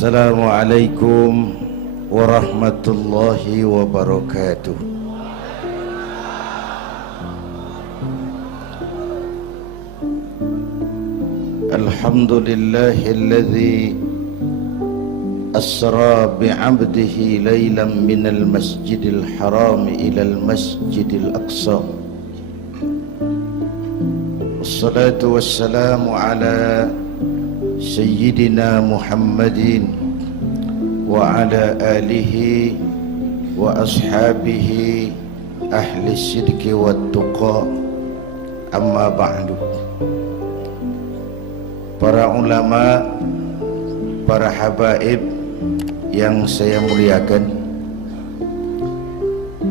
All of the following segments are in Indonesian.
Assalamualaikum warahmatullahi wabarakatuh. Alhamdulillahilladzi asra bi'abdihi laylan minal masjidil haram ilal masjidil aqsa. Wassalatu wassalamu ala Sayyidina Muhammadin wa ala alihi wa ashabihi ahli sidqi wa tuqa, amma ba'du. Para ulama, para habaib yang saya muliakan,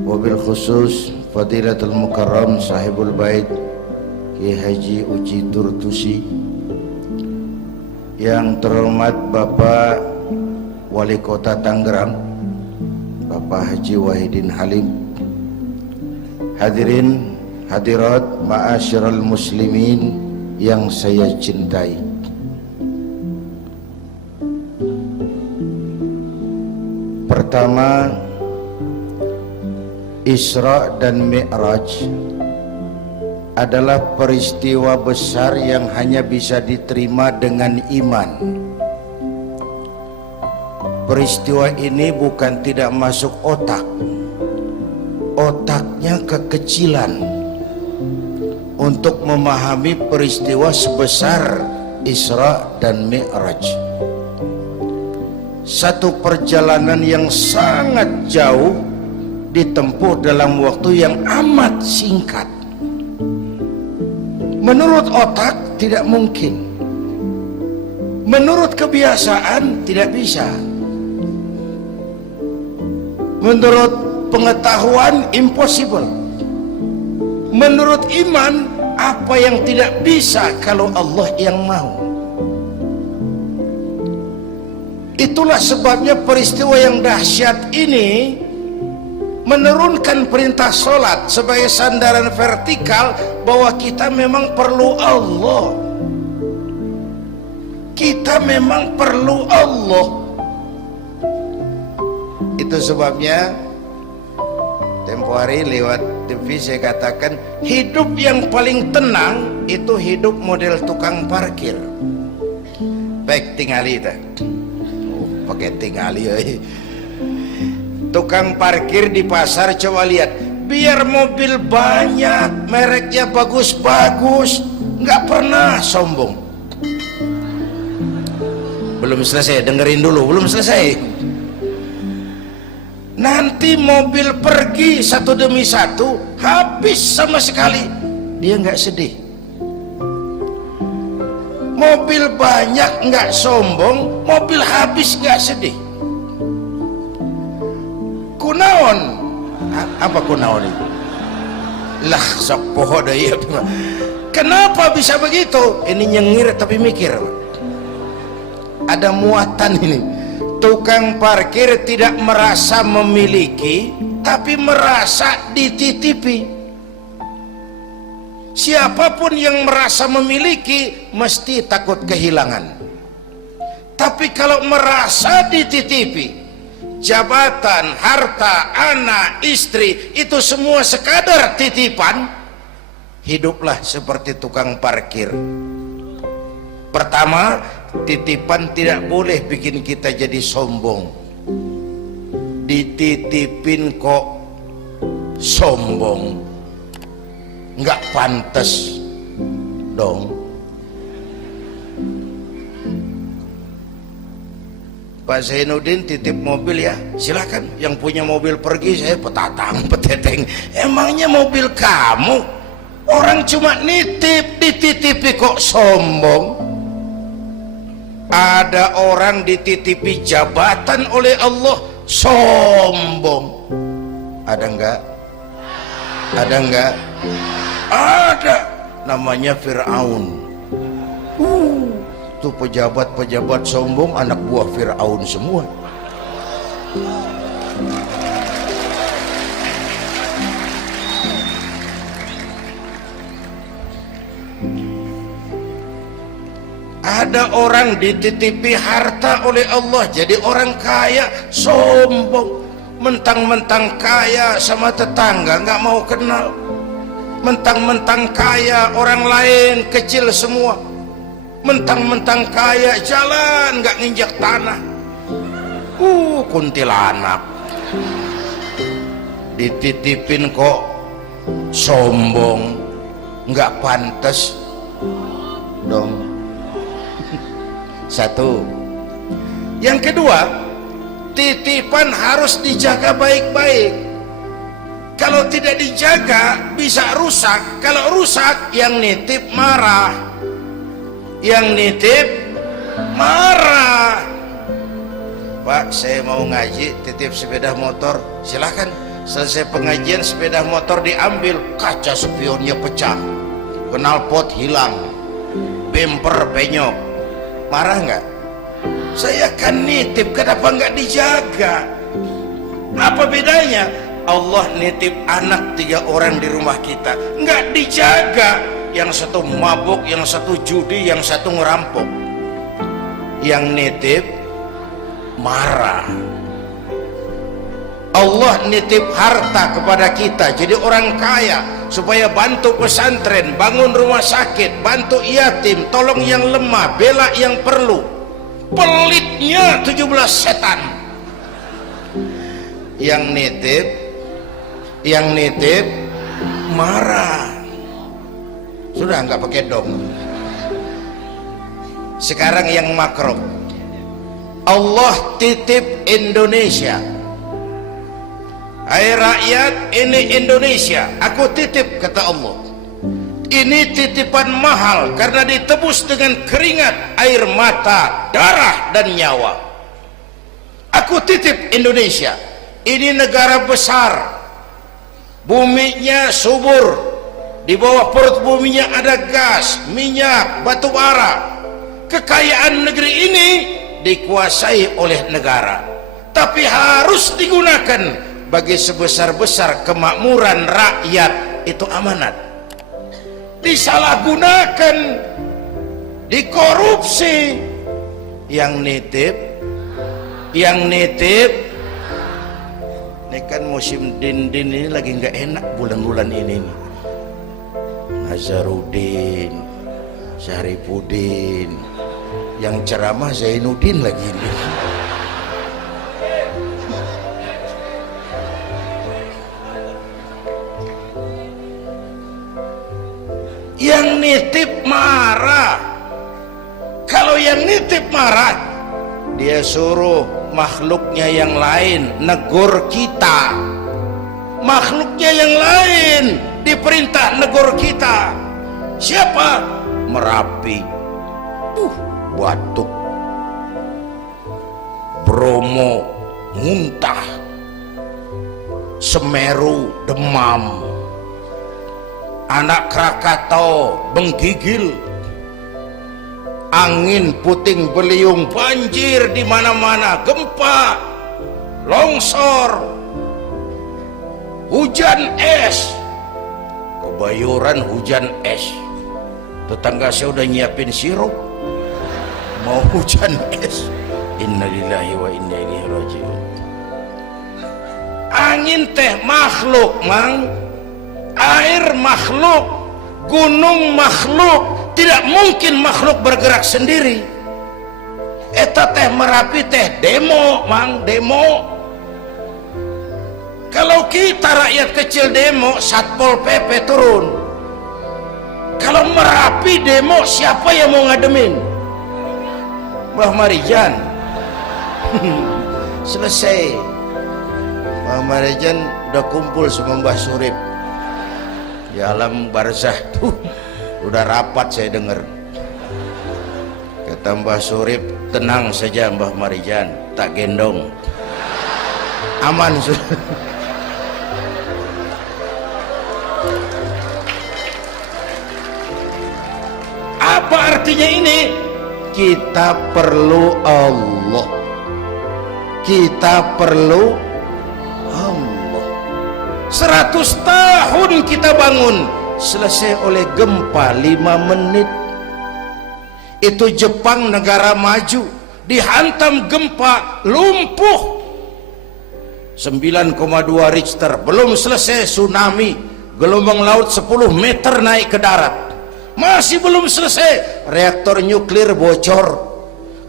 wabil khusus Fadilatul Mukarram Sahibul Bait Kiai Haji Uji Turtusi, yang terhormat Bapak Wali Kota Tangerang Bapak Haji Wahidin Halim, hadirin hadirat ma'asyiral muslimin yang saya cintai. Pertama, Isra dan Mi'raj adalah peristiwa besar yang hanya bisa diterima dengan iman. Peristiwa ini bukan tidak masuk otak, otaknya kekecilan untuk memahami peristiwa sebesar Isra dan Mi'raj. Satu perjalanan yang sangat jauh ditempuh dalam waktu yang amat singkat. Menurut otak tidak mungkin, menurut kebiasaan tidak bisa, menurut pengetahuan impossible, menurut iman apa yang tidak bisa kalau Allah yang mau. Itulah sebabnya peristiwa yang dahsyat ini menurunkan perintah sholat sebagai sandaran vertikal bahwa kita memang perlu Allah. Kita memang perlu Allah. Itu sebabnya tempo hari lewat TV saya katakan, hidup yang paling tenang itu hidup model tukang parkir. Baik, tingali itu. Pakai tingali. Tukang parkir di pasar, coba lihat, biar mobil banyak, mereknya bagus-bagus, nggak pernah sombong. Belum selesai, dengerin dulu, belum selesai. Nanti mobil pergi satu demi satu, habis sama sekali, dia nggak sedih. Mobil banyak nggak sombong, mobil habis nggak sedih. Kunaon? Apa kunaon itu? Lah sok poho deui. Kenapa bisa begitu? Ini nyengir tapi mikir. Ada muatan ini. Tukang parkir tidak merasa memiliki, tapi merasa dititipi. Siapapun yang merasa memiliki mesti takut kehilangan. Tapi kalau merasa dititipi, jabatan, harta, anak, istri, itu semua sekadar titipan, hiduplah seperti tukang parkir. Pertama, titipan tidak boleh bikin kita jadi sombong. Dititipin kok sombong, nggak pantas dong. Pak Zainuddin titip mobil ya, silakan. Yang punya mobil pergi, saya petatang peteteng. Emangnya mobil kamu? Orang cuma nitip, dititipi kok sombong. Ada orang dititipi jabatan oleh Allah, sombong. Ada enggak? Ada enggak? Ada. Namanya Fir'aun. Itu pejabat-pejabat sombong, anak buah Fir'aun semua. Ada orang dititipi harta oleh Allah jadi orang kaya, sombong, mentang-mentang kaya sama tetangga nggak mau kenal, mentang-mentang kaya orang lain kecil semua, mentang-mentang kaya jalan nggak nginjak tanah. Kuntilanak dititipin kok sombong, nggak pantas dong. Satu. Yang kedua, titipan harus dijaga baik-baik. Kalau tidak dijaga bisa rusak. Kalau rusak, yang nitip marah, yang nitip marah. Pak, saya mau ngaji, titip sepeda motor, silahkan. Selesai pengajian sepeda motor diambil, kaca spionnya pecah, knalpot hilang, bemper penyok. Marah nggak? Saya kan nitip, kenapa nggak dijaga? Apa bedanya? Allah nitip anak 3 orang di rumah kita, nggak dijaga. Yang satu mabuk, yang satu judi, yang satu ngerampok. Yang nitip marah. Allah nitip harta kepada kita jadi orang kaya supaya bantu pesantren, bangun rumah sakit, bantu yatim, tolong yang lemah, bela yang perlu. Pelitnya 17 setan. Yang nitip marah. Sudah nggak pakai dong. Sekarang yang makro, Allah titip Indonesia. Hai rakyat, ini Indonesia, aku titip, kata Allah. Ini titipan mahal karena ditebus dengan keringat, air mata, darah dan nyawa. Aku titip Indonesia. Ini negara besar, buminya subur, di bawah perut buminya ada gas, minyak, batu bara. Kekayaan negeri ini dikuasai oleh negara, tapi harus digunakan bagi sebesar-besar kemakmuran rakyat. Itu amanat. Disalahgunakan, dikorupsi. Yang nitip ini kan musim din-din ini lagi nggak enak bulan-bulan ini nih. Nazarudin, Syarifudin, yang ceramah Zainuddin lagi ini. Yang nitip marah. Kalau yang nitip marah, dia suruh makhluknya yang lain negur kita. Makhluknya yang lain diperintah negur kita. Siapa? Merapi, batuk, Bromo muntah, Semeru demam, Anak Krakatau menggigil, angin puting beliung, banjir di mana-mana, gempa, longsor, hujan es. Kebayoran hujan es. Tetangga saya udah nyiapin sirup, mau hujan es. Innalillahi wa inna ilaihi raji'un. Angin teh makhluk, mang. Air makhluk, gunung makhluk. Tidak mungkin makhluk bergerak sendiri. Eta teh Merapi teh demo, mang, demo. Kalau kita rakyat kecil demo, Satpol PP turun. Kalau Merapi demo, siapa yang mau ngademin? Mbah Marijan. Selesai. Mbah Marijan udah kumpul sama Mbah Surip di alam barzah tuh. Udah rapat saya dengar. Kata Mbah Surip, tenang saja Mbah Marijan, tak gendong, aman. Apa artinya ini? Kita perlu Allah. Kita perlu Allah. 100 tahun kita bangun, selesai oleh gempa 5 menit. Itu Jepang negara maju, dihantam gempa, lumpuh 9,2 Richter, belum selesai tsunami, gelombang laut 10 meter naik ke darat, masih belum selesai, reaktor nuklir bocor,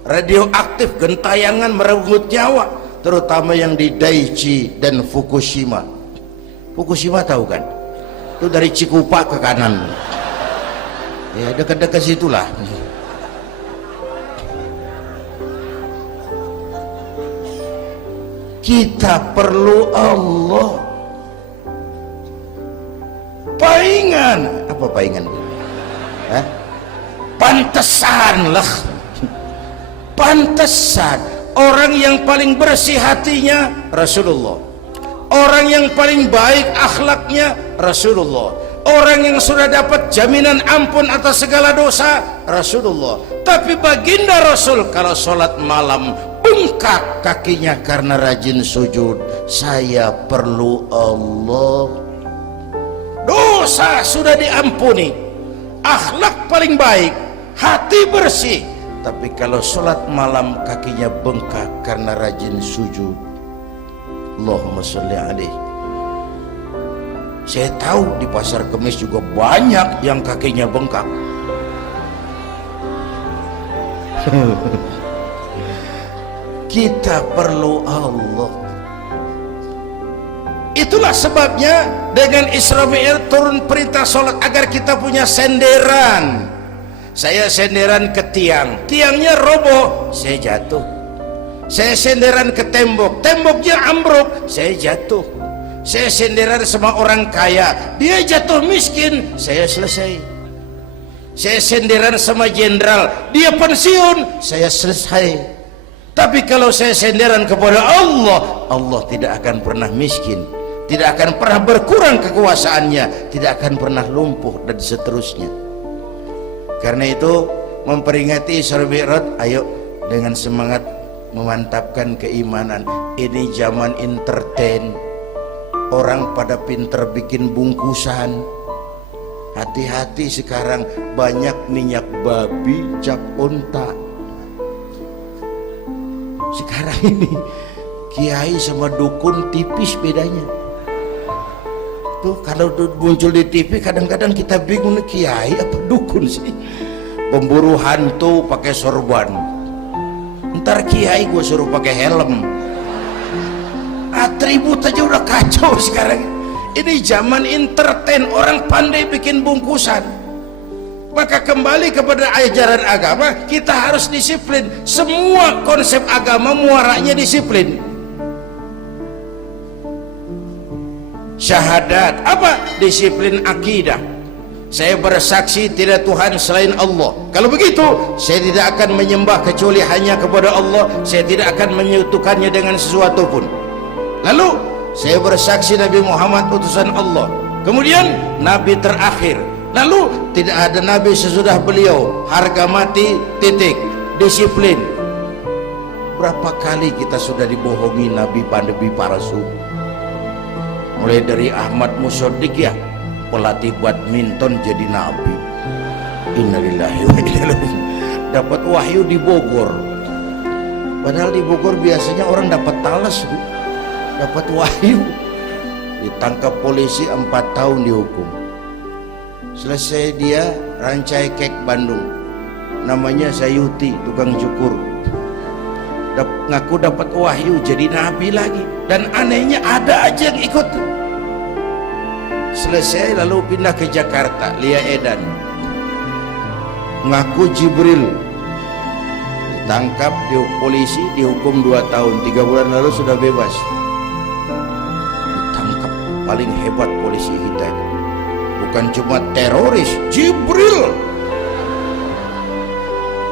radioaktif gentayangan merenggut nyawa, terutama yang di Daiichi dan Fukushima. Fukushima tahu kan? Itu dari Cikupa ke kanan, ya dekat-dekat situlah. Kita perlu Allah. Paingan, apa paingan? Hah? Pantesan lah. Pantesan orang yang paling bersih hatinya Rasulullah, orang yang paling baik akhlaknya Rasulullah, orang yang sudah dapat jaminan ampun atas segala dosa Rasulullah. Tapi baginda Rasul kalau sholat malam bengkak kakinya karena rajin sujud. Saya perlu Allah. Dosa sudah diampuni, akhlak paling baik, hati bersih, tapi kalau sholat malam kakinya bengkak karena rajin sujud. Allahumma sholli alaihi. Saya tahu di pasar Kemis juga banyak yang kakinya bengkak. Kita perlu Allah. Itulah sebabnya dengan Isra Mi'raj turun perintah sholat agar kita punya senderan. Saya senderan ke tiang, tiangnya roboh, saya jatuh. Saya senderan ke tembok, temboknya ambruk, saya jatuh. Saya senderan sama orang kaya, dia jatuh miskin, saya selesai. Saya senderan sama jenderal, dia pensiun, saya selesai. Tapi kalau saya senderan kepada Allah, Allah tidak akan pernah miskin, tidak akan pernah berkurang kekuasaannya, tidak akan pernah lumpuh, dan seterusnya. Karena itu memperingati Isra Mi'raj, ayo dengan semangat memantapkan keimanan. Ini zaman entertain, orang pada pinter bikin bungkusan. Hati-hati sekarang banyak minyak babi cap unta. Sekarang ini kiai sama dukun tipis bedanya. Tuh kalau muncul di TV kadang-kadang kita bingung, kiai apa dukun sih? Pemburu hantu pakai sorban, ntar kiai gue suruh pakai helm. Atribut aja udah kacau sekarang. Ini zaman entertain, orang pandai bikin bungkusan. Maka kembali kepada ajaran agama, kita harus disiplin. Semua konsep agama muaranya disiplin. Syahadat apa? Disiplin akidah. Saya bersaksi tidak Tuhan selain Allah. Kalau begitu, saya tidak akan menyembah kecuali hanya kepada Allah. Saya tidak akan menyekutukannya dengan sesuatu pun. Lalu saya bersaksi Nabi Muhammad utusan Allah, kemudian Nabi terakhir. Lalu tidak ada Nabi sesudah beliau, harga mati, titik. Disiplin. Berapa kali kita sudah dibohongi Nabi pandemi palsu? Mulai dari Ahmad Musodik, ya, pelatih badminton jadi Nabi. Innalillahi wa inna ilaihi. Dapat wahyu di Bogor, padahal di Bogor biasanya orang dapat talas, dapat wahyu. Ditangkap polisi 4 tahun dihukum. Selesai dia rancai kek Bandung, namanya Sayuti, tukang cukur. Ngaku dapat wahyu jadi nabi lagi, dan anehnya ada aja yang ikut. Selesai lalu pindah ke Jakarta, Lia Edan, ngaku Jibril, ditangkap di polisi, dihukum 2 tahun, 3 bulan lalu sudah bebas. Ditangkap, paling hebat polisi kita, bukan cuma teroris, Jibril.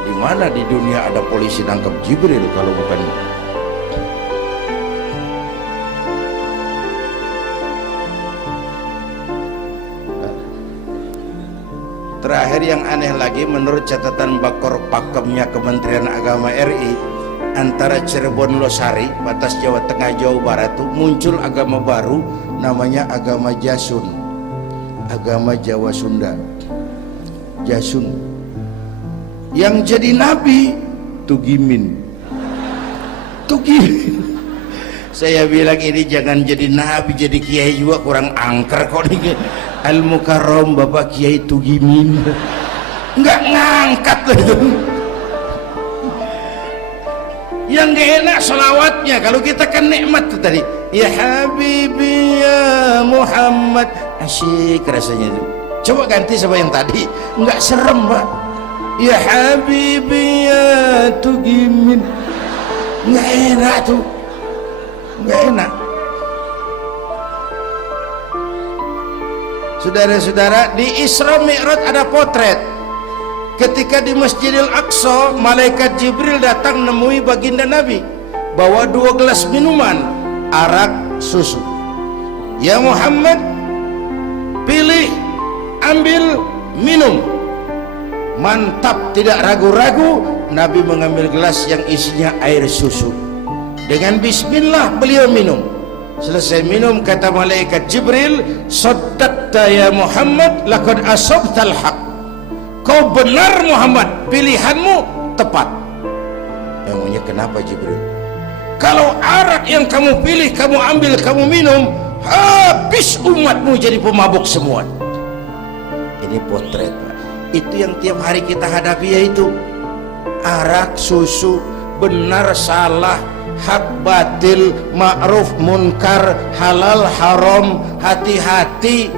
Di mana di dunia ada polisi nangkap Jibril kalau bukan? Terakhir yang aneh lagi, menurut catatan Bakor Pakemnya Kementerian Agama RI, antara Cirebon Losari, batas Jawa Tengah Jawa Barat, tuh muncul agama baru namanya agama Jasun, agama Jawa Sunda, Jasun. yang jadi nabi Tugimin. Saya bilang ini jangan jadi nabi, jadi kiai juga kurang angker kok nih. Al Mukarram Bapak Kiai Tugimin nggak ngangkat loh itu. Yang gak enak selawatnya. Kalau kita kan nikmat tuh tadi, ya Habibi ya Muhammad, asyik rasanya itu. Coba ganti sama yang tadi, nggak serem Pak. Ya Habibi ya Tugimin, nggak enak tuh, nggak enak. Saudara-saudara, di Isra Mi'raj ada potret. Ketika di Masjidil Aqsa, malaikat Jibril datang nemui baginda Nabi, bawa 2 gelas minuman, arak susu. Ya Muhammad, pilih, ambil, minum. Mantap, tidak ragu-ragu, Nabi mengambil gelas yang isinya air susu. Dengan bismillah beliau minum. Selesai minum, kata malaikat Jibril, saddaqta ya Muhammad, laqad asabtal haq. Kau benar Muhammad, pilihanmu tepat. Emangnya kenapa Jibril? Kalau arak yang kamu pilih, kamu ambil, kamu minum, habis umatmu jadi pemabuk semua. Ini potret Pak. Itu yang tiap hari kita hadapi, yaitu arak, susu, benar, salah, hak, batil, ma'ruf, munkar, halal, haram. Hati-hati,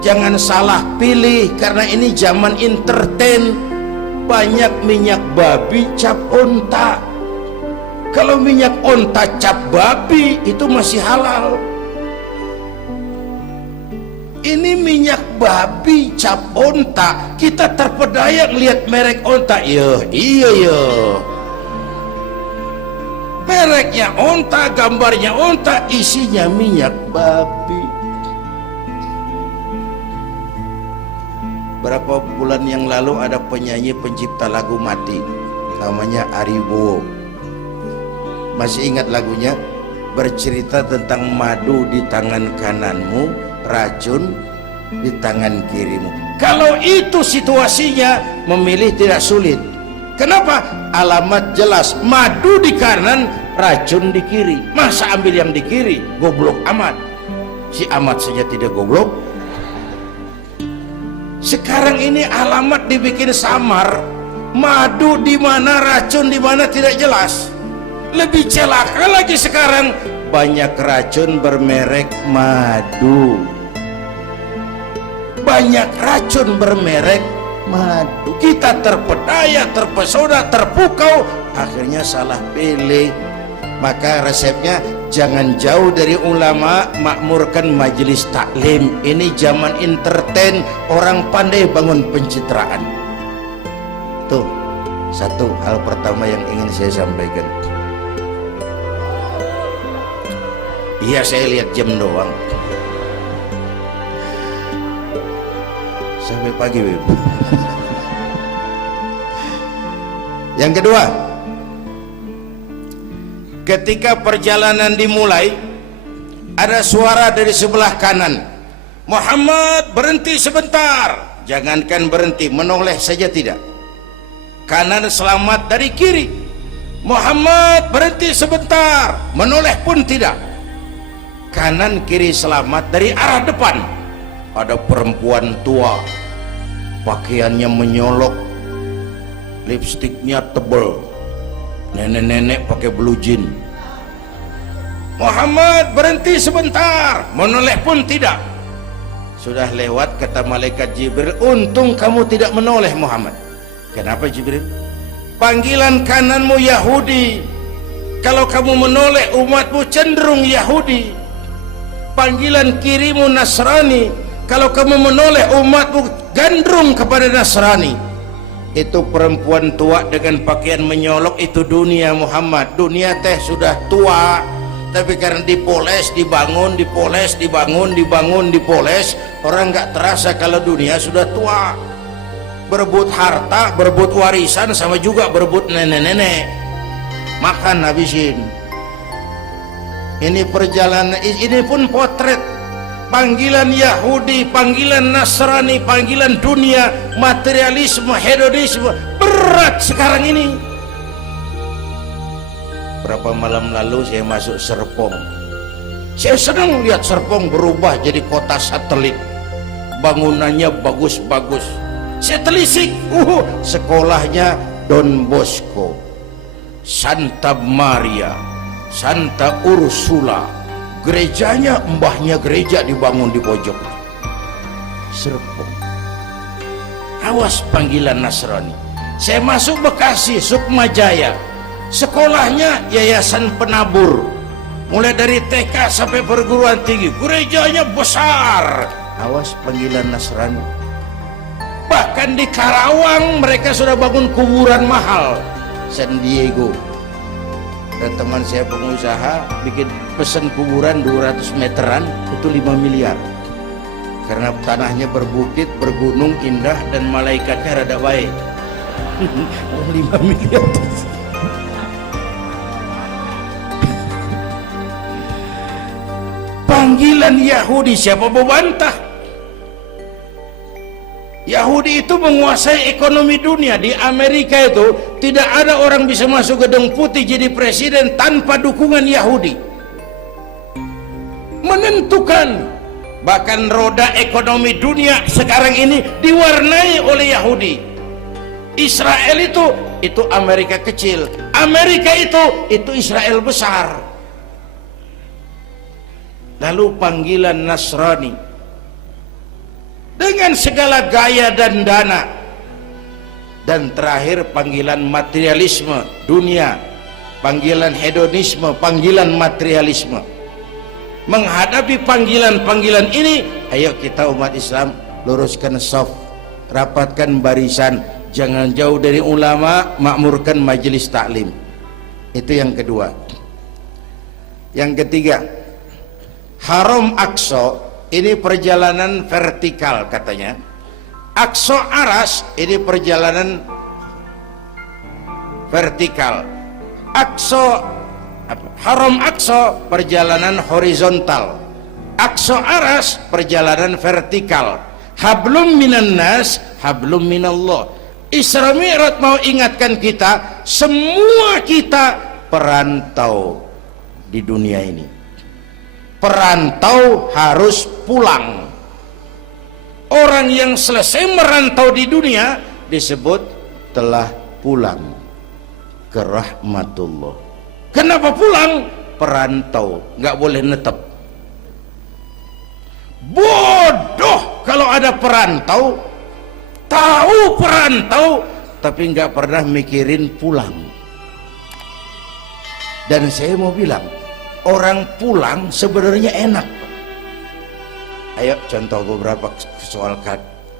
jangan salah pilih, karena ini zaman entertain. Banyak minyak babi cap onta. Kalau minyak onta cap babi itu masih halal. Ini minyak babi cap onta, kita terpedaya lihat merek onta. Iya mereknya onta, gambarnya onta, isinya minyak babi. Berapa bulan yang lalu ada penyanyi pencipta lagu mati, namanya Ari Bowo. Masih ingat lagunya? Bercerita tentang madu di tangan kananmu, racun di tangan kirimu. Kalau itu situasinya, memilih tidak sulit. Kenapa? Alamat jelas, madu di kanan, racun di kiri. Masa ambil yang di kiri? Goblok amat. Si amat saja tidak goblok. Sekarang ini alamat dibikin samar. Madu di mana, racun di mana tidak jelas. Lebih celaka lagi sekarang, banyak racun bermerek madu. Banyak racun bermerek madu. Kita terpedaya, terpesona, terpukau, akhirnya salah pilih. Maka resepnya, jangan jauh dari ulama, makmurkan majelis taklim. Ini zaman entertain, orang pandai bangun pencitraan. Tuh, satu hal pertama yang ingin saya sampaikan. Iya, saya lihat jam doang. Sampai pagi, Beb. Yang kedua, ketika perjalanan dimulai, ada suara dari sebelah kanan, Muhammad berhenti sebentar. Jangankan berhenti, menoleh saja tidak. Kanan selamat dari kiri, Muhammad berhenti sebentar, menoleh pun tidak. Kanan kiri selamat dari arah depan. Ada perempuan tua, pakaiannya menyolok, lipstiknya tebal, nenek-nenek pakai blue jean. Muhammad berhenti sebentar, menoleh pun tidak. Sudah lewat, kata malaikat Jibril, untung kamu tidak menoleh Muhammad. Kenapa Jibril? Panggilan kananmu Yahudi, kalau kamu menoleh umatmu cenderung Yahudi. Panggilan kirimu Nasrani, kalau kamu menoleh umatmu gandrung kepada Nasrani. Itu perempuan tua dengan pakaian menyolok, itu dunia Muhammad. Dunia teh sudah tua, tapi karena dipoles, dibangun, dipoles, dibangun, dibangun, dipoles, orang nggak terasa kalau dunia sudah tua. Berebut harta, berebut warisan, sama juga berebut nenek-nenek. Makan habisin. Ini perjalanan, ini pun potret. panggilan Yahudi, panggilan Nasrani, panggilan dunia, materialisme, hedonisme berat sekarang ini. Berapa malam lalu saya masuk Serpong, saya senang lihat Serpong berubah jadi kota satelit, bangunannya bagus-bagus. Saya telisik, sekolahnya Don Bosco, Santa Maria, Santa Ursula, gerejanya mbahnya gereja dibangun di pojok Serpong. Awas panggilan Nasrani. Saya masuk Bekasi, Sukmajaya, sekolahnya Yayasan Penabur, mulai dari TK sampai perguruan tinggi, gerejanya besar. Awas panggilan Nasrani. Bahkan di Karawang mereka sudah bangun kuburan mahal. San Diego, dan teman saya pengusaha bikin pesen kuburan 200 meteran itu 5 miliar, karena tanahnya berbukit, bergunung, indah, dan malaikatnya rada baik. 5 miliar. Panggilan Yahudi, siapa mau bantah? Yahudi itu menguasai ekonomi dunia. Di Amerika itu tidak ada orang bisa masuk Gedung Putih jadi presiden tanpa dukungan Yahudi. Menentukan. Bahkan roda ekonomi dunia sekarang ini diwarnai oleh Yahudi. Israel itu Amerika kecil, Amerika itu Israel besar. Lalu panggilan Nasrani dengan segala gaya dan dana, dan terakhir panggilan materialisme dunia, panggilan hedonisme, panggilan materialisme. Menghadapi panggilan-panggilan ini, ayo kita umat Islam luruskan saf, rapatkan barisan, jangan jauh dari ulama, makmurkan majelis taklim. Itu yang kedua. Yang ketiga, Haram Aqsa ini perjalanan vertikal katanya. Aqsa Aras ini perjalanan vertikal. Haram Aqsa perjalanan horizontal. Aqsa Aras perjalanan vertikal. Hablum minan nas, hablum minallah. Isra Mi'raj mau ingatkan kita, semua kita perantau di dunia ini. Perantau harus pulang. Orang yang selesai merantau di dunia disebut telah pulang ke rahmatullah. Kenapa pulang? Perantau, nggak boleh netep. Bodoh kalau ada perantau, tahu perantau tapi nggak pernah mikirin pulang. Dan saya mau bilang, orang pulang sebenarnya enak. Ayo contoh beberapa soal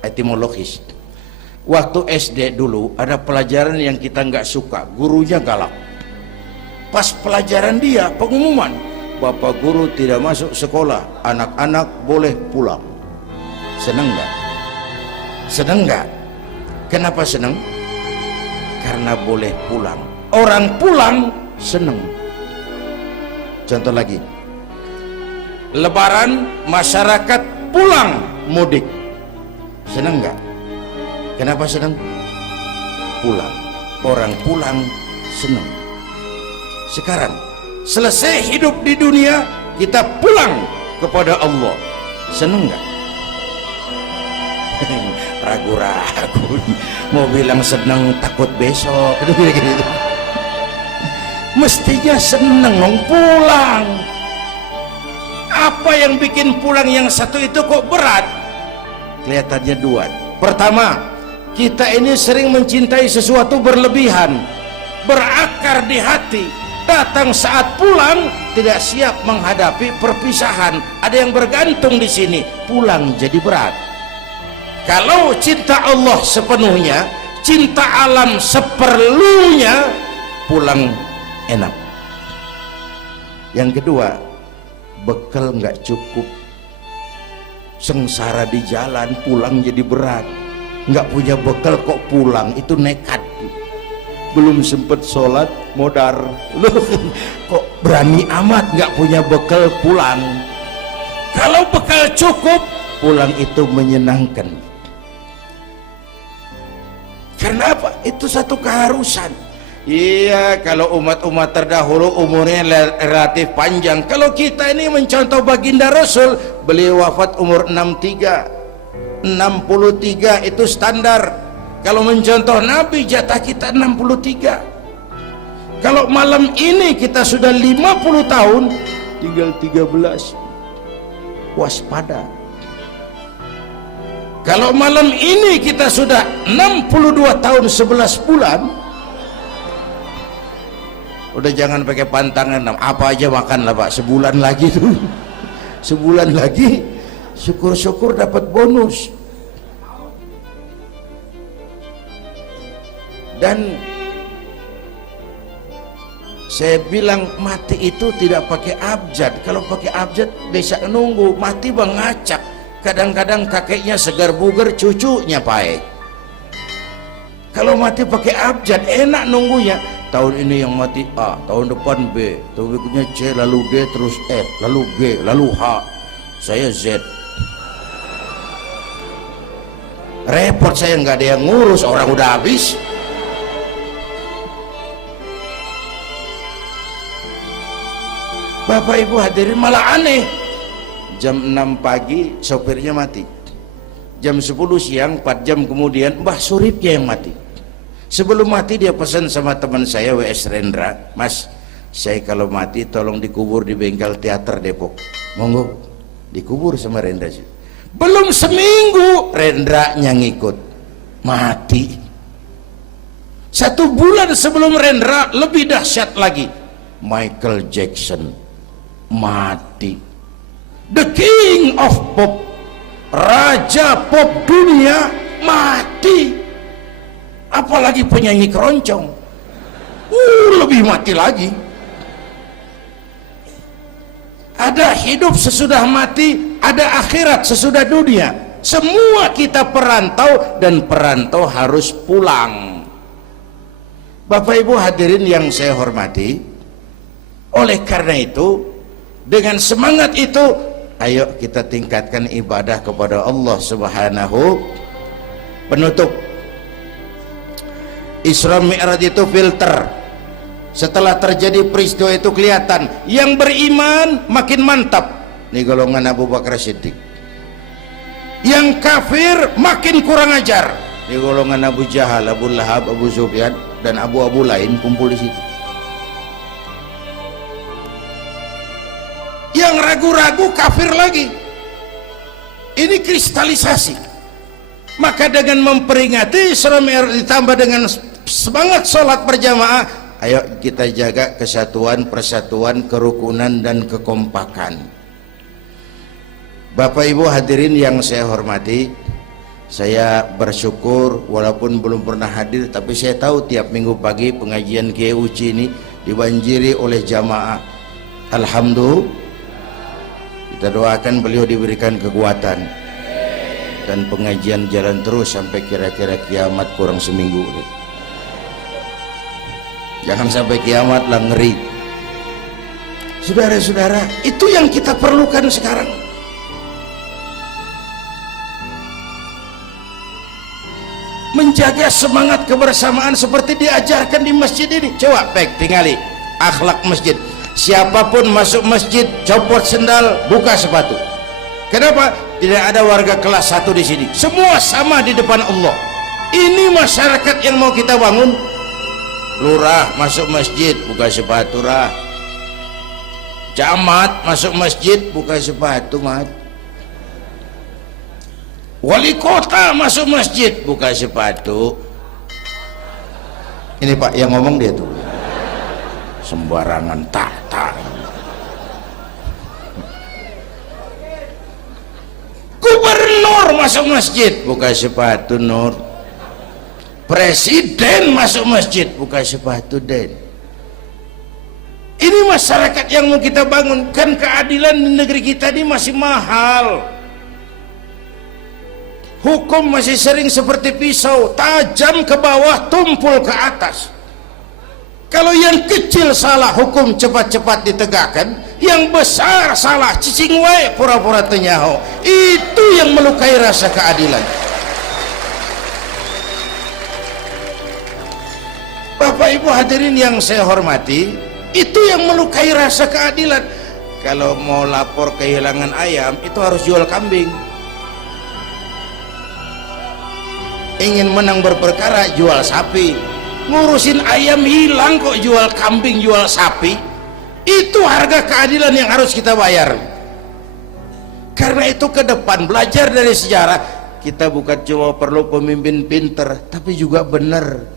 etimologis. Waktu SD dulu ada pelajaran yang kita nggak suka, gurunya galak. Pas pelajaran dia pengumuman, Bapak guru tidak masuk sekolah, anak-anak boleh pulang. Seneng nggak? Seneng nggak? Kenapa seneng? Karena boleh pulang. Orang pulang seneng. Contoh lagi, Lebaran masyarakat pulang mudik, senang nggak? Kenapa senang? Pulang. Orang pulang senang. Sekarang selesai hidup di dunia, kita pulang kepada Allah, senang nggak? Ragu-ragu, mau bilang senang takut besok. Mestinya seneng pulang. Apa yang bikin pulang yang satu itu kok berat? Kelihatannya dua. Pertama, kita ini sering mencintai sesuatu berlebihan, berakar di hati. Datang saat pulang tidak siap menghadapi perpisahan. Ada yang bergantung di sini, pulang jadi berat. Kalau cinta Allah sepenuhnya, cinta alam seperlunya, pulang enak. Yang kedua, bekal nggak cukup, sengsara di jalan, pulang jadi berat. Nggak punya bekal kok pulang, itu nekat. Belum sempet sholat modar, loh kok berani amat nggak punya bekal pulang. Kalau bekal cukup, pulang itu menyenangkan. Karena apa? Itu satu keharusan. Iya, kalau umat-umat terdahulu umurnya relatif panjang. Kalau kita ini mencontoh baginda Rasul, beliau wafat umur 63 itu standar. Kalau mencontoh Nabi, jatah kita 63. Kalau malam ini kita sudah 50 tahun, tinggal 13. Waspada. Kalau malam ini kita sudah 62 tahun 11 bulan, udah jangan pakai pantangan, apa aja makanlah Pak, sebulan lagi tuh. Sebulan lagi, syukur-syukur dapat bonus. Dan saya bilang mati itu tidak pakai abjad. Kalau pakai abjad bisa nunggu, mati bang ngacak. Kadang-kadang kakeknya segar bugar, cucunya paek. Kalau mati pakai abjad enak nunggunya. Tahun ini yang mati A, tahun depan B, tahun berikutnya C, lalu D, terus F, lalu G, lalu H, saya Z. Repot saya, nggak ada yang ngurus, orang udah habis. Bapak Ibu hadirin, malah aneh. Jam 6 pagi sopirnya mati, jam 10 siang 4 jam kemudian Mbah Suripnya yang mati. Sebelum mati dia pesan sama teman saya W.S. Rendra, Mas, saya kalau mati tolong dikubur di bengkel teater Depok. Monggo, dikubur sama Rendra. Belum seminggu Rendranya ngikut, mati. 1 bulan sebelum Rendra, lebih dahsyat lagi, Michael Jackson mati. The King of Pop, raja pop dunia, mati. Apalagi penyanyi keroncong, lebih mati lagi. Ada hidup sesudah mati, ada akhirat sesudah dunia. Semua kita perantau, dan perantau harus pulang. Bapak Ibu hadirin yang saya hormati, oleh karena itu, dengan semangat itu, ayo kita tingkatkan ibadah kepada Allah Subhanahu. Penutup, Isra Mi'raj itu filter. Setelah terjadi peristiwa itu kelihatan, yang beriman makin mantap, ini golongan Abu Bakar Siddiq. Yang kafir makin kurang ajar, ini golongan Abu Jahal, Abu Lahab, Abu Sufyan, dan abu-abu lain kumpul di situ. Yang ragu-ragu kafir lagi. Ini kristalisasi. Maka dengan memperingati Isra Mi'raj ditambah dengan semangat sholat berjamaah, ayo kita jaga kesatuan, persatuan, kerukunan, dan kekompakan. Bapak Ibu hadirin yang saya hormati, saya bersyukur walaupun belum pernah hadir, tapi saya tahu tiap minggu pagi pengajian Kiai Uci ini dibanjiri oleh jamaah. Alhamdulillah, kita doakan beliau diberikan kekuatan dan pengajian jalan terus sampai kira-kira kiamat, kurang seminggu. Jangan sampai kiamat lah, ngeri. Saudara-saudara, itu yang kita perlukan sekarang. Menjaga semangat kebersamaan seperti diajarkan di masjid ini. Coba tinggali akhlak masjid. Siapapun masuk masjid, copot sendal, buka sepatu. Kenapa? Tidak ada warga kelas 1 di sini. Semua sama di depan Allah. Ini masyarakat yang mau kita bangun. Lurah masuk masjid, buka sepatu, rah. Camat masuk masjid, buka sepatu, mat. Wali kota masuk masjid, buka sepatu. Ini Pak yang ngomong dia tuh. Sembarangan tak. Gubernur masuk masjid, buka sepatu, Nur. Presiden masuk masjid, buka sepatu, Den. Ini masyarakat yang mau kita bangun. Kan keadilan di negeri kita ini masih mahal. Hukum masih sering seperti pisau, tajam ke bawah, tumpul ke atas. Kalau yang kecil salah, hukum cepat-cepat ditegakkan. yang besar salah cicing wae pura-pura tenyaho, itu yang melukai rasa keadilan. Bapak Ibu hadirin yang saya hormati, itu yang melukai rasa keadilan. Kalau mau lapor kehilangan ayam, itu harus jual kambing. Ingin menang berperkara, jual sapi. Ngurusin ayam hilang kok jual kambing, jual sapi. Itu harga keadilan yang harus kita bayar. Karena itu ke depan belajar dari sejarah, kita bukan cuma perlu pemimpin pinter, tapi juga benar.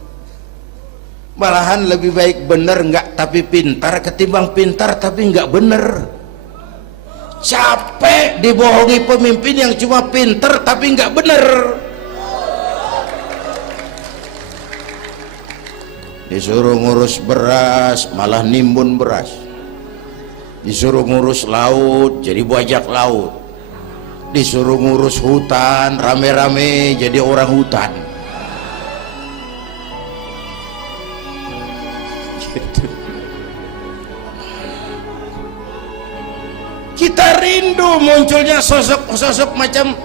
Malahan lebih baik benar enggak tapi pintar ketimbang pintar tapi enggak benar. Capek dibohongi pemimpin yang cuma pintar tapi enggak benar. Disuruh ngurus beras malah nimbun beras, disuruh ngurus laut jadi bajak laut, disuruh ngurus hutan rame-rame jadi orang hutan. Kita rindu munculnya sosok-sosok macam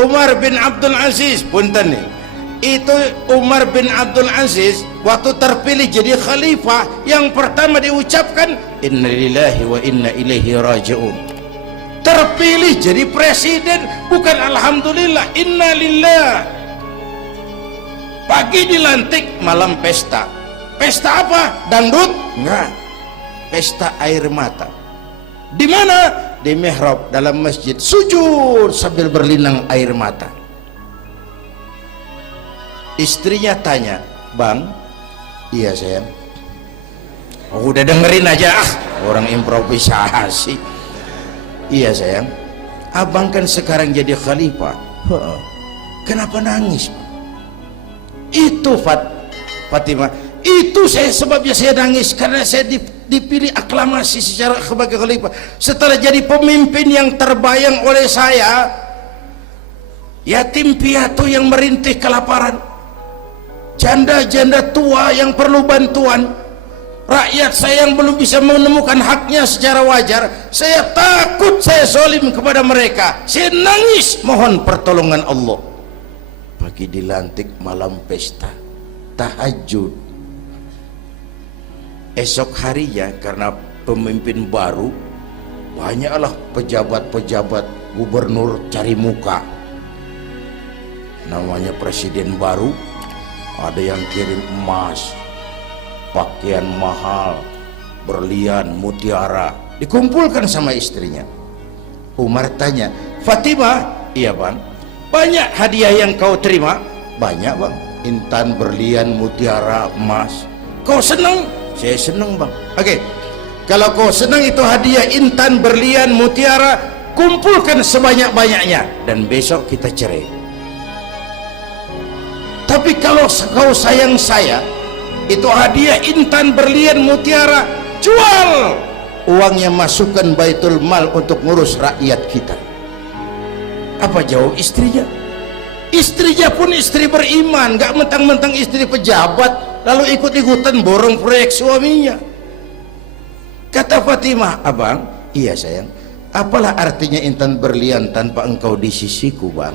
Umar bin Abdul Aziz. Punten nih, itu Umar bin Abdul Aziz waktu terpilih jadi khalifah, yang pertama diucapkan innalillahi wa inna ilaihi raji'un. Terpilih jadi presiden, bukan alhamdulillah, innalillah. Pagi dilantik, malam pesta. Pesta apa? Dangdut? Enggak, pesta air mata. Di mana? Di mihrab dalam masjid, sujud sambil berlinang air mata. Istrinya tanya, "Bang?" "Iya sayang." "Oh, udah dengerin aja, orang improvisasi." "Iya sayang, abang kan sekarang jadi khalifah." "Kenapa nangis?" "Itu Fatimah, itu sebabnya saya nangis, karena saya dipilih aklamasi secara sebagai khalifah. Setelah jadi pemimpin yang terbayang oleh saya, yatim piatu yang merintih kelaparan, janda-janda tua yang perlu bantuan, rakyat saya yang belum bisa menemukan haknya secara wajar, saya takut saya zalim kepada mereka, saya nangis mohon pertolongan Allah." Pagi dilantik, malam pesta, tahajud. Esok harinya karena pemimpin baru, banyaklah pejabat-pejabat gubernur cari muka. Namanya presiden baru, ada yang kirim emas, pakaian mahal, berlian, mutiara, dikumpulkan sama istrinya. Umar tanya, "Fatimah?" "Iya bang." "Banyak hadiah yang kau terima?" "Banyak bang, intan, berlian, mutiara, emas." "Kau senang?" "Saya senang bang." "Oke, kalau kau senang itu hadiah intan, berlian, mutiara, kumpulkan sebanyak-banyaknya dan besok kita cerai. Tapi kalau kau sayang saya, itu hadiah intan, berlian, mutiara, jual, uangnya masukkan baitul mal untuk ngurus rakyat kita." Apa jawab istrinya? Istrinya pun istri beriman, gak mentang-mentang istri pejabat lalu ikut-ikutan borong proyek suaminya. Kata Fatimah, "Abang?" "Iya sayang." "Apalah artinya intan berlian tanpa engkau di sisiku bang?"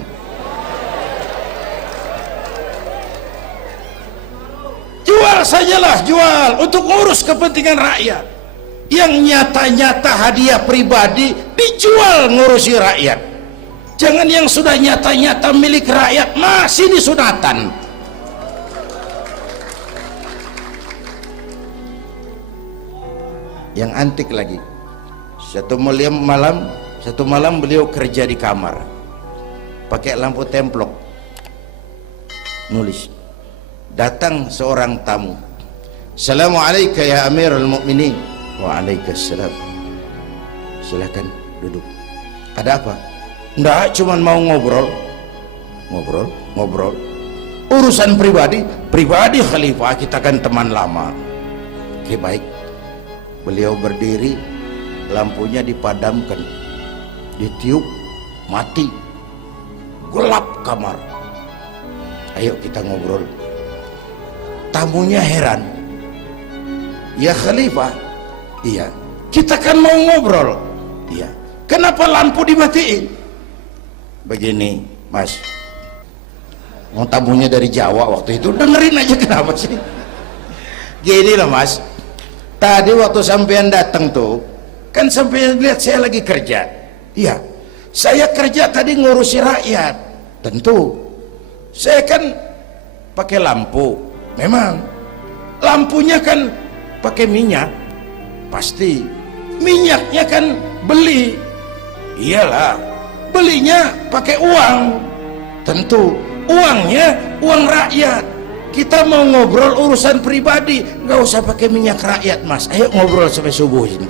Jual sajalah, jual untuk ngurus kepentingan rakyat. Yang nyata-nyata hadiah pribadi dijual ngurusi rakyat. Jangan yang sudah nyata-nyata milik rakyat masih disunatan. Yang antik lagi, satu malam beliau kerja di kamar, pakai lampu templok, nulis. Datang seorang tamu, "Assalamualaikum ya Amirul Mukminin." "Waalaikumsalam." "Silakan duduk." "Ada apa?" "Enggak, cuman mau ngobrol." Ngobrol urusan pribadi khalifah, kita kan teman lama." "Oke baik." Beliau berdiri, lampunya dipadamkan, ditiup, mati, gelap kamar. "Ayo kita ngobrol." Tamunya heran, "Ya khalifah?" "Iya." Kita kan mau ngobrol. Iya. Kenapa lampu dimatiin? Begini, Mas. Mau tamunya dari Jawa waktu itu, dengerin aja kenapa sih? Gini loh Mas. Tadi waktu sampean datang tuh, kan sampean lihat saya lagi kerja. Iya. Saya kerja tadi ngurusi rakyat. Tentu. Saya kan pakai lampu. Memang. Lampunya kan pakai minyak. Pasti. Minyaknya kan beli. Iyalah. Belinya pakai uang. Tentu. Uangnya uang rakyat. Kita mau ngobrol urusan pribadi, nggak usah pakai minyak rakyat Mas. Ayo ngobrol sampai subuh ini.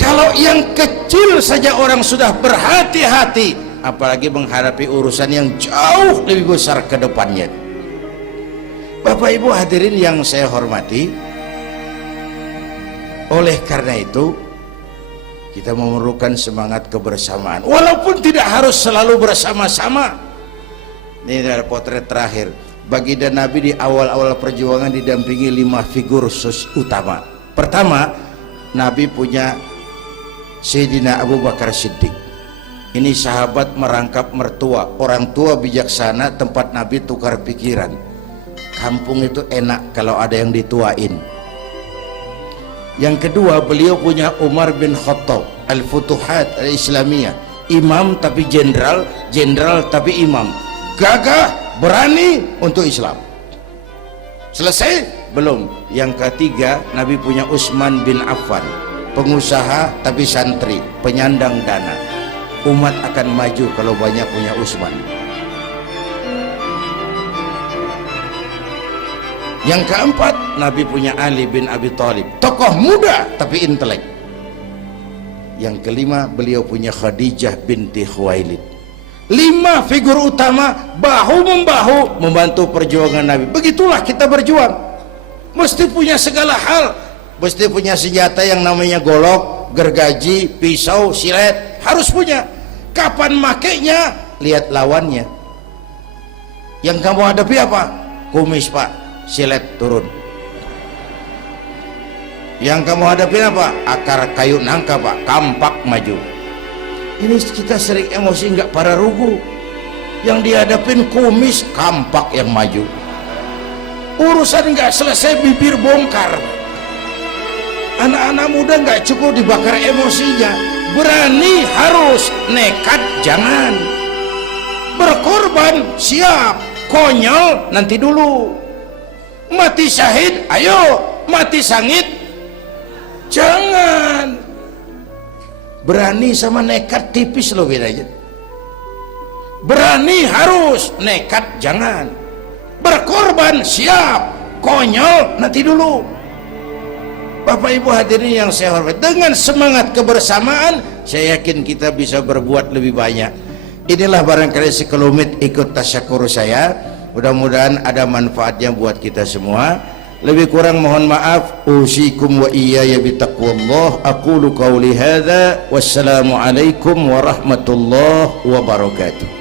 Kalau yang kecil saja orang sudah berhati-hati, apalagi menghadapi urusan yang jauh lebih besar ke depannya. Bapak Ibu hadirin yang saya hormati, oleh karena itu kita memerlukan semangat kebersamaan, walaupun tidak harus selalu bersama-sama. Ini ada potret terakhir. Baginda Nabi di awal-awal perjuangan didampingi 5 figur utama. Pertama, Nabi punya Sayyidina Abu Bakar Siddiq. Ini sahabat merangkap mertua, orang tua bijaksana, tempat Nabi tukar pikiran. Kampung itu enak kalau ada yang dituain. Yang kedua, beliau punya Umar bin Khattab, Al-Futuhat Al-Islamiyah, imam tapi jenderal, jenderal tapi imam, gagah, berani untuk Islam. Selesai? Belum. Yang ketiga, Nabi punya Utsman bin Affan, pengusaha tapi santri, penyandang dana. Umat akan maju kalau banyak punya Utsman. Yang keempat, Nabi punya Ali bin Abi Thalib, tokoh muda tapi intelek. Yang kelima, beliau punya Khadijah binti Khuwailid. 5 figur utama bahu membahu membantu perjuangan Nabi. Begitulah kita berjuang. Mesti punya segala hal. Mesti punya senjata yang namanya golok, gergaji, pisau, silet. Harus punya. Kapan makainya? Lihat lawannya. Yang kamu hadapi apa? Kumis Pak, silet turun. Yang kamu hadapi apa? Akar kayu nangka Pak, kampak maju. Ini kita sering emosi nggak para rugu. Yang dihadapin kumis, kampak yang maju. Urusan nggak selesai bibir bongkar. Anak-anak muda nggak cukup dibakar emosinya. Berani harus, nekat jangan. Berkorban siap, konyol nanti dulu. Mati syahid, ayo. Mati sangit, jangan. Berani sama nekat tipis loh bedanya. Berani harus, nekat jangan. Berkorban siap, konyol nanti dulu. Bapak Ibu hadirin yang saya hormati, dengan semangat kebersamaan saya yakin kita bisa berbuat lebih banyak. Inilah barangkali sekelumit ikut tasyakur saya. Mudah-mudahan ada manfaatnya buat kita semua. Lebih kurang mohon maaf. Usikum wa iyaya bitaqwallah. Aqulu qawli hadza wassalamu alaikum warahmatullahi wabarakatuh.